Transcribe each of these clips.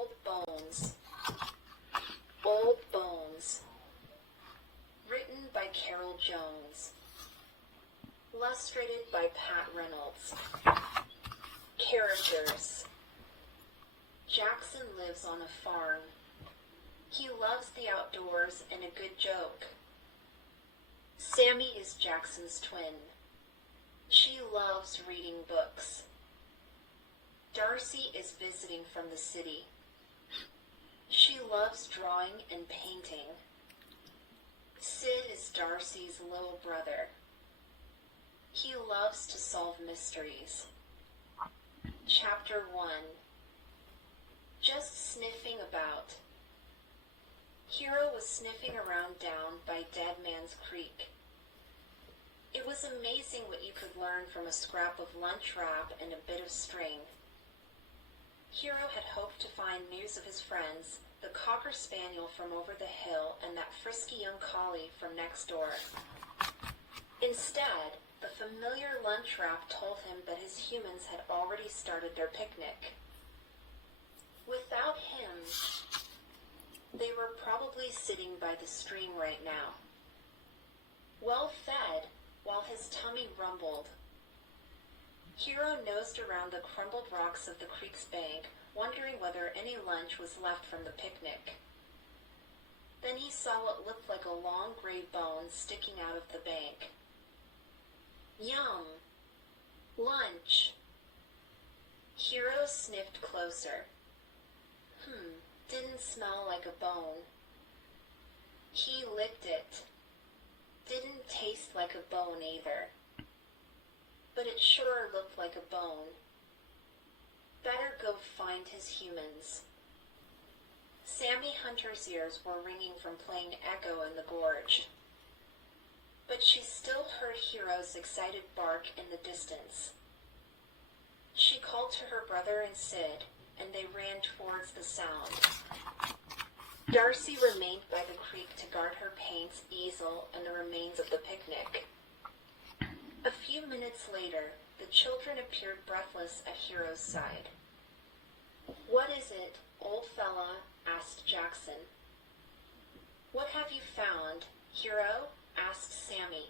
Old Bones. Old Bones. Written by Carol Jones. Illustrated by Pat Reynolds. Characters. Jackson lives on a farm. He loves the outdoors and a good joke. Sammy is Jackson's twin. She loves reading books. Darcy is visiting from the city. She loves drawing and painting. Sid is Darcy's little brother. He loves to solve mysteries. Chapter 1. Just sniffing about. Hero was sniffing around down by Dead Man's Creek. It was amazing what you could learn from a scrap of lunch wrap and a bit of string. Hero had hoped to find news of his friends, the Cocker Spaniel from over the hill and that frisky young collie from next door. Instead, the familiar lunch wrap told him that his humans had already started their picnic. Without him, they were probably sitting by the stream right now. Well fed, while his tummy rumbled. Hero nosed around the crumbled rocks of the creek's bank, wondering whether any lunch was left from the picnic. Then he saw what looked like a long gray bone sticking out of the bank. Yum! Lunch! Hero sniffed closer. Didn't smell like a bone. He licked it. Didn't taste like a bone either. But it sure looked like a bone. Better go find his humans. Sammy Hunter's ears were ringing from playing Echo in the gorge. But she still heard Hero's excited bark in the distance. She called to her brother and Sid, and they ran towards the sound. Darcy remained by the creek to guard her paints, easel, and the remains of the picnic. A few minutes later, the children appeared breathless at Hero's side. "What is it, old fella?" asked Jackson. "What have you found, Hero?" asked Sammy.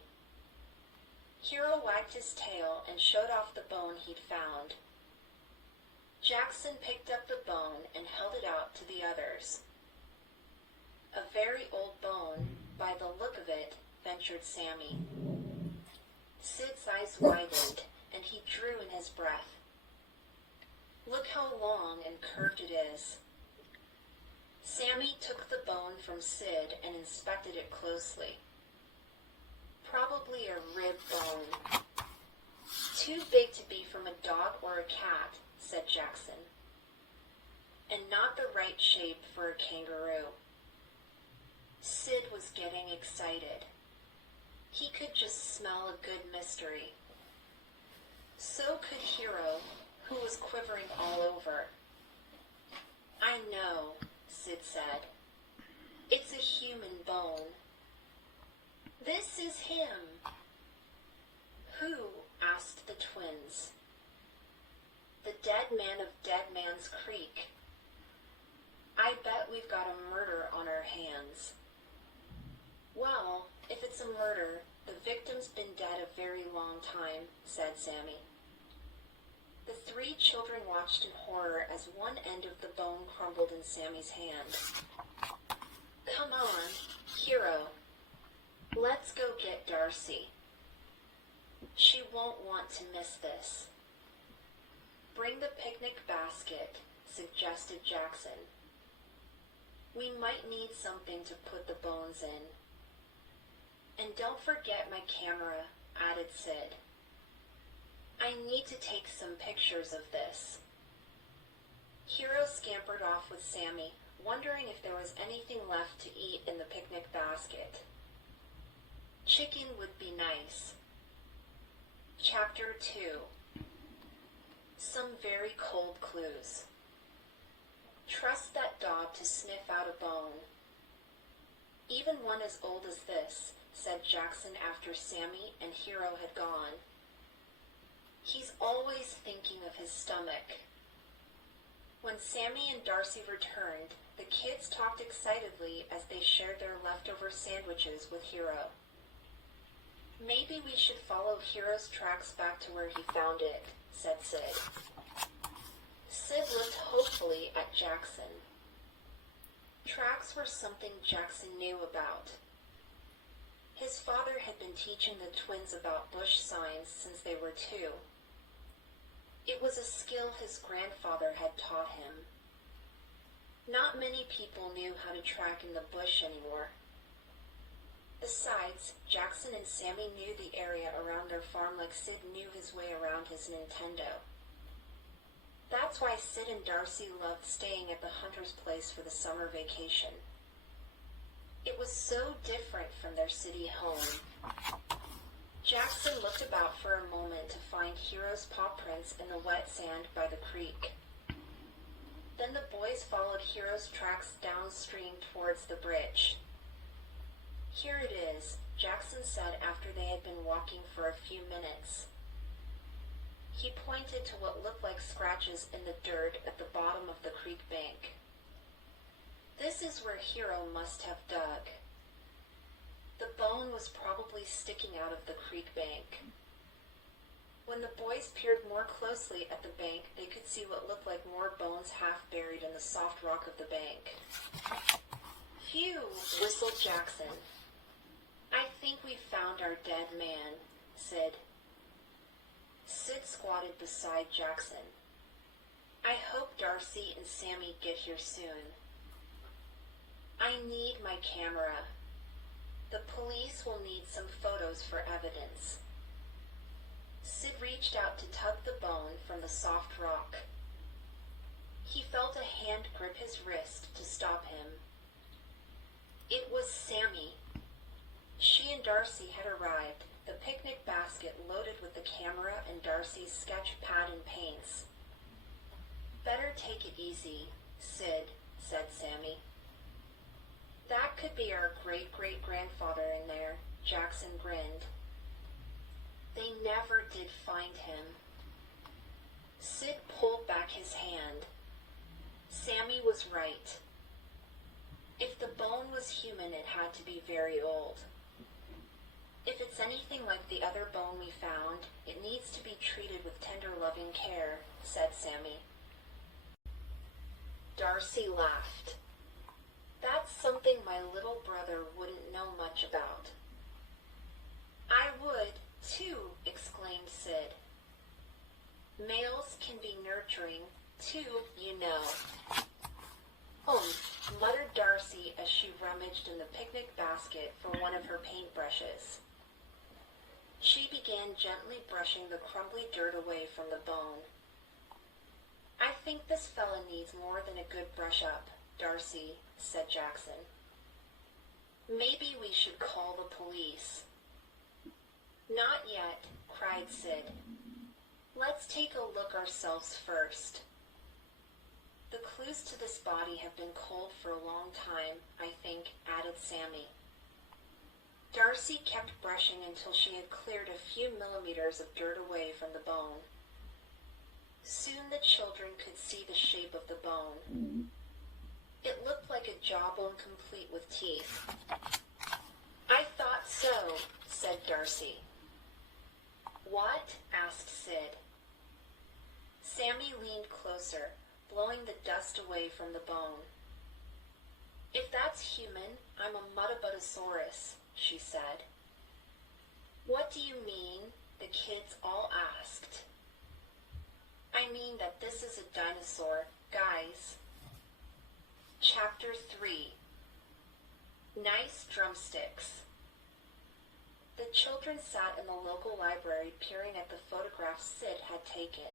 Hero wagged his tail and showed off the bone he'd found. Jackson picked up the bone and held it out to the others. "A very old bone, by the look of it," ventured Sammy. Sid's eyes widened, and he drew in his breath. "Look how long and curved it is." Sammy took the bone from Sid and inspected it closely. "Probably a rib bone. Too big to be from a dog or a cat," said Jackson. "And not the right shape for a kangaroo." Sid was getting excited. He could just smell a good mystery. So could Hero, who was quivering all over. "I know," Sid said. "It's a human bone." "This is him." "Who?" asked the twins. "The dead man of Dead Man's Creek." "I bet we've got a murder on our hands." "Well, if it's a murder, the victim's been dead a very long time," said Sammy. The three children watched in horror as one end of the bone crumbled in Sammy's hand. "Come on, Hero. Let's go get Darcy. She won't want to miss this." "Bring the picnic basket," suggested Jackson. "We might need something to put the bones in." "And don't forget my camera," added Sid. "I need to take some pictures of this." Hero scampered off with Sammy, wondering if there was anything left to eat in the picnic basket. Chicken would be nice. Chapter 2. Some very cold clues. Trust that dog to sniff out a bone. "Even one as old as this," said Jackson after Sammy and Hero had gone. "He's always thinking of his stomach." When Sammy and Darcy returned, the kids talked excitedly as they shared their leftover sandwiches with Hero. "Maybe we should follow Hero's tracks back to where he found it," said Sid. Sid looked hopefully at Jackson. Tracks were something Jackson knew about. His father had been teaching the twins about bush signs since they were 2. It was a skill his grandfather had taught him. Not many people knew how to track in the bush anymore. Besides, Jackson and Sammy knew the area around their farm like Sid knew his way around his Nintendo. That's why Sid and Darcy loved staying at the hunter's place for the summer vacation. It was so different from their city home. Jackson looked about for a moment to find Hero's paw prints in the wet sand by the creek. Then the boys followed Hero's tracks downstream towards the bridge. "Here it is," Jackson said after they had been walking for a few minutes. He pointed to what looked like scratches in the dirt at the bottom of the creek bank. "This is where Hero must have dug." The bone was probably sticking out of the creek bank. When the boys peered more closely at the bank, they could see what looked like more bones half buried in the soft rock of the bank. "Phew," whistled Jackson. "I think we found our dead man," Sid. Sid squatted beside Jackson. "I hope Darcy and Sammy get here soon. I need my camera. The police will need some photos for evidence." Sid reached out to tug the bone from the soft rock. He felt a hand grip his wrist to stop him. It was Sammy. She and Darcy had arrived, the picnic basket loaded with the camera and Darcy's sketch pad and paints. "Better take it easy, Sid," said Sammy. "That could be our great-great-grandfather in there," Jackson grinned. They never did find him. Sid pulled back his hand. Sammy was right. If the bone was human, it had to be very old. "If it's anything like the other bone we found, it needs to be treated with tender, loving care," said Sammy. Darcy laughed. "That's something my little brother wouldn't know much about." "I would, too," exclaimed Sid. "Males can be nurturing, too, you know." Muttered Darcy as she rummaged in the picnic basket for one of her paintbrushes. She began gently brushing the crumbly dirt away from the bone. "I think this fella needs more than a good brush-up, Darcy," said Jackson. "Maybe we should call the police." "Not yet," cried Sid. "Let's take a look ourselves first." "The clues to this body have been cold for a long time, I think," added Sammy. Darcy kept brushing until she had cleared a few millimeters of dirt away from the bone. Soon the children could see the shape of the bone. It looked like a jawbone complete with teeth. "I thought so," said Darcy. "What?" asked Sid. Sammy leaned closer, blowing the dust away from the bone. "If that's human, I'm a Muttabuttasaurus," she said. "What do you mean?" the kids all asked. "I mean that this is a dinosaur, guys." Chapter 3. Nice Drumsticks. The children sat in the local library peering at the photographs Sid had taken.